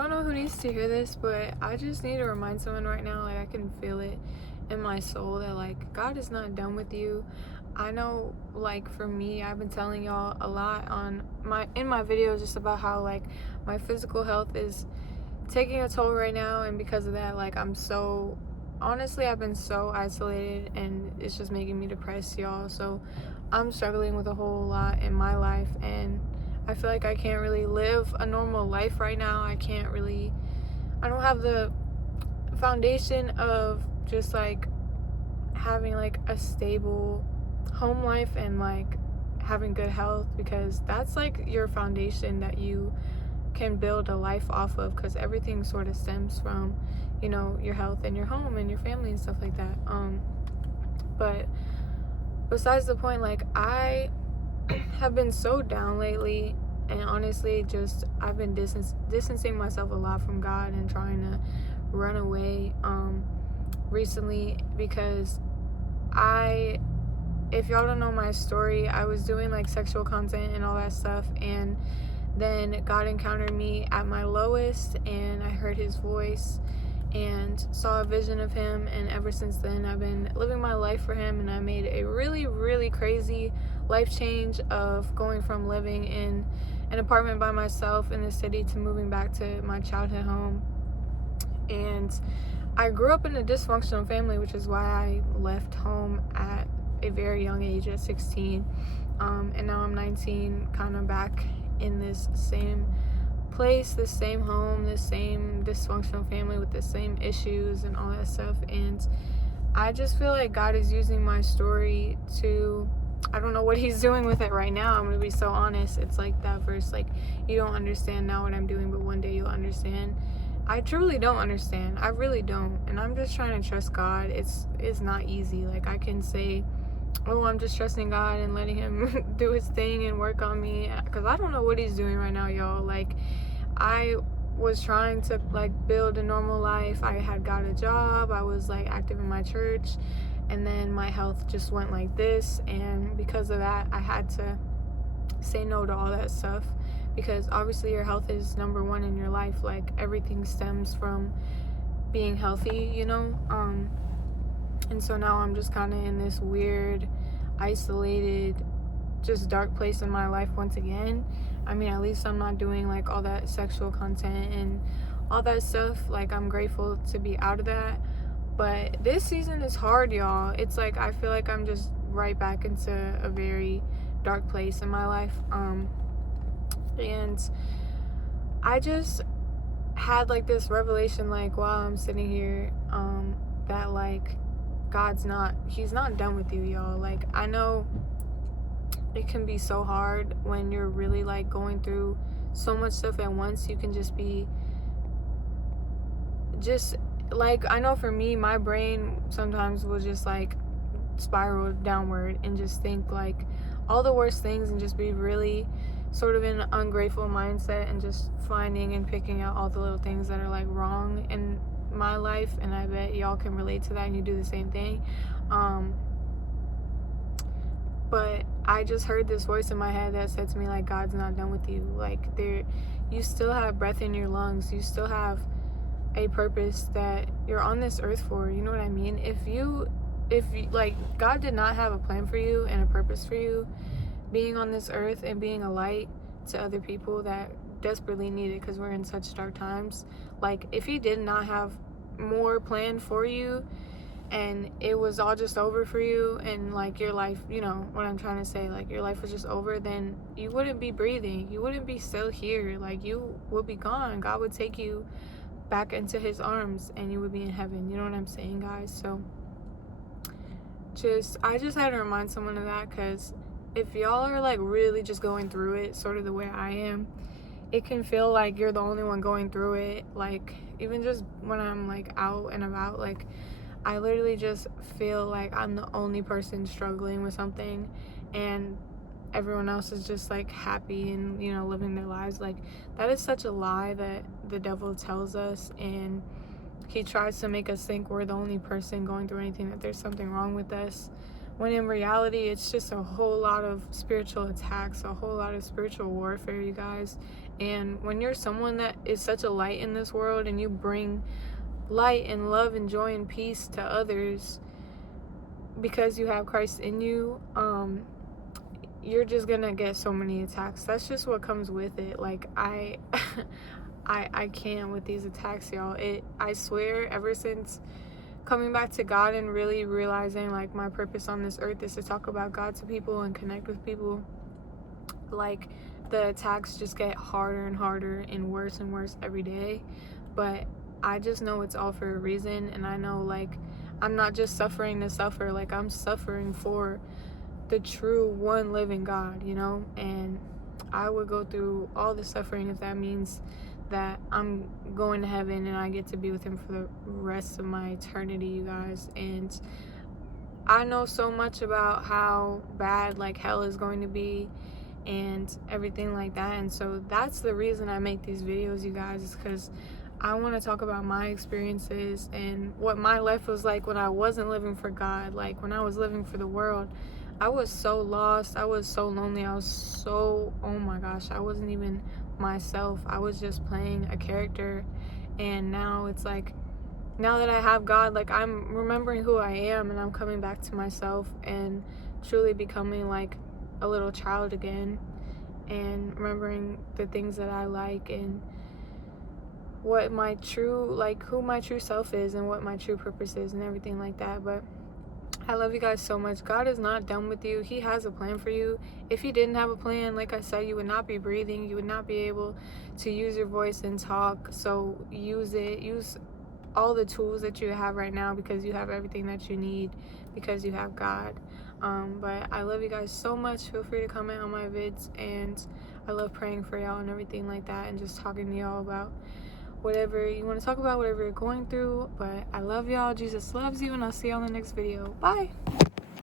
don't know who needs to hear this, but I just need to remind someone right now, like I can feel it in my soul that like God is not done with you. I know, like for me, I've been telling y'all a lot on my videos just about how like my physical health is taking a toll right now, and because of that, like I'm so honestly I've been so isolated and it's just making me depressed, y'all. So I'm struggling with a whole lot in my life, and I feel like I can't really live a normal life right now. I don't have the foundation of just like having like a stable home life and like having good health, because that's like your foundation that you can build a life off of, because everything sort of stems from, your health and your home and your family and stuff like that. But besides the point, like I have been so down lately, and honestly just I've been distancing myself a lot from God and trying to run away recently, because if y'all don't know my story, I was doing like sexual content and all that stuff, and then God encountered me at my lowest, and I heard his voice and saw a vision of him, and ever since then I've been living my life for him. And I made a really, really crazy life change of going from living in an apartment by myself in the city to moving back to my childhood home. And I grew up in a dysfunctional family, which is why I left home at a very young age, at 16. And now I'm 19, kind of back in this same place, this same home, this same dysfunctional family with the same issues and all that stuff. And I just feel like God is using my story to, I don't know what he's doing with it right now. I'm gonna be so honest. It's like that verse, like, you don't understand now what I'm doing, but one day you'll understand. I truly don't understand. I really don't. And I'm just trying to trust God. It's not easy. Like, I can say, oh, I'm just trusting God and letting him do his thing and work on me, because I don't know what he's doing right now, y'all. Like, I was trying to like build a normal life. I had got a job, I was like active in my church, and then my health just went like this. And because of that, I had to say no to all that stuff, because obviously your health is number one in your life. Like, everything stems from being healthy. And so now I'm just kind of in this weird, isolated, just dark place in my life once again. I mean, at least I'm not doing like all that sexual content and all that stuff. Like, I'm grateful to be out of that. But this season is hard, y'all. It's like I feel like I'm just right back into a very dark place in my life. And I just had like this revelation, like while I'm sitting here, that like he's not done with you, y'all. Like, I know it can be so hard when you're really like going through so much stuff at once. You can just be like, I know for me, my brain sometimes will just like spiral downward and just think like all the worst things, and just be really sort of in an ungrateful mindset, and just finding and picking out all the little things that are like wrong in my life. And I bet y'all can relate to that, and you do the same thing. But I just heard this voice in my head that said to me, like, God's not done with you. Like, you still have breath in your lungs. You still have a purpose that you're on this earth for. You know what I mean? If you like, God did not have a plan for you and a purpose for you being on this earth and being a light to other people that desperately need it, because we're in such dark times. Like, if he did not have more planned for you, and it was all just over for you, and like your life, what I'm trying to say, like your life was just over, then you wouldn't be breathing, you wouldn't be still here. Like, you would be gone. God would take you back into his arms, and you would be in heaven. You know what I'm saying, guys? So I just had to remind someone of that, because if y'all are like really just going through it sort of the way I am, it can feel like you're the only one going through it. Like, even just when I'm like out and about, like, I literally just feel like I'm the only person struggling with something, and everyone else is just like happy and living their lives. Like, that is such a lie that the devil tells us, and he tries to make us think we're the only person going through anything, that there's something wrong with us, when in reality it's just a whole lot of spiritual attacks, a whole lot of spiritual warfare, you guys. And when you're someone that is such a light in this world and you bring light and love and joy and peace to others because you have Christ in you, you're just gonna get so many attacks. That's just what comes with it. Like I can't with these attacks, y'all. I swear, ever since coming back to God and really realizing like my purpose on this earth is to talk about God to people and connect with people, like the attacks just get harder and harder and worse every day. But I just know it's all for a reason, and I know like I'm not just suffering to suffer, like I'm suffering for the true one living God, you know? And I would go through all the suffering if that means that I'm going to heaven and I get to be with him for the rest of my eternity, you guys. And I know so much about how bad like hell is going to be and everything like that. And so that's the reason I make these videos, you guys, is because I want to talk about my experiences and what my life was like when I wasn't living for God. Like when I was living for the world, I was so lost, I was so lonely, I was so, oh my gosh, I wasn't even myself. I was just playing a character. And now it's like, now that I have God, like I'm remembering who I am and I'm coming back to myself and truly becoming like a little child again, and remembering the things that I like and what my true, like who my true self is and what my true purpose is and everything like that. But I love you guys so much. God is not done with you. He has a plan for you. If he didn't have a plan, like I said, you would not be breathing. You would not be able to use your voice and talk. So use it. Use all the tools that you have right now, because you have everything that you need, because you have God. But I love you guys so much. Feel free to comment on my vids, and I love praying for y'all and everything like that, and just talking to y'all about whatever you want to talk about, whatever you're going through. But I love y'all. Jesus loves you, and I'll see y'all in the next video. Bye.